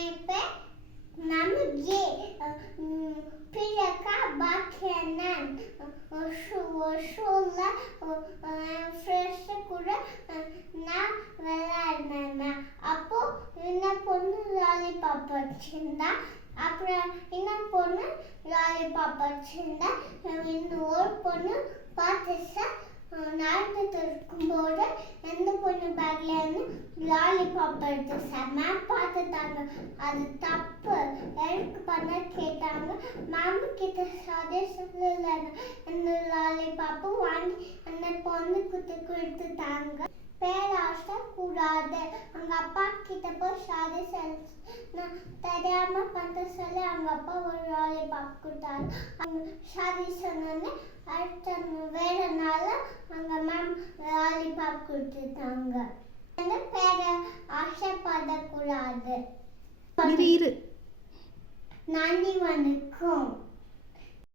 என் பேர் நமஜே பிறக்கா பாக்கியனன் ஷோல ஃப்ரெஷ் கூட நான் விளையாடினேன். அப்போ என்ன பொண்ணு லாலிபாப் வச்சிருந்தா, அப்புறம் இன்னொரு பொண்ணு லாலிபாப் வச்சிருந்தா, இன்னொரு பொண்ணு பார்த்து நடந்துட்டு இருக்கும்போது எந்த பொண்ணு பேக்ல இருந்து லாலிபாப் எடுத்து மேம் பார்த்துட்டாங்க. அது தப்பு, எனக்கு பண்ண கேட்டாங்க. மேம் கிட்ட அதே சொல்லல, இந்த லாலிபாப்பு வாங்கி அந்த பொண்ணு கொடுத்துட்டாங்க. பேராசை கூடாது. அவங்க அப்பா கிட்ட போய் சாதி தெரியாம பண்ண சொல்லி அவங்க அப்பா ஒரு லாலிபாப் கொடுத்தாரு. அவங்க சாதி சொன்னோன்னே அடுத்த வேற நாள் அவங்க மேம் லாலிபாப் கொடுத்துட்டாங்க. பேர ஆசைப்படக்கூடாது. நன்றி, வணக்கம்.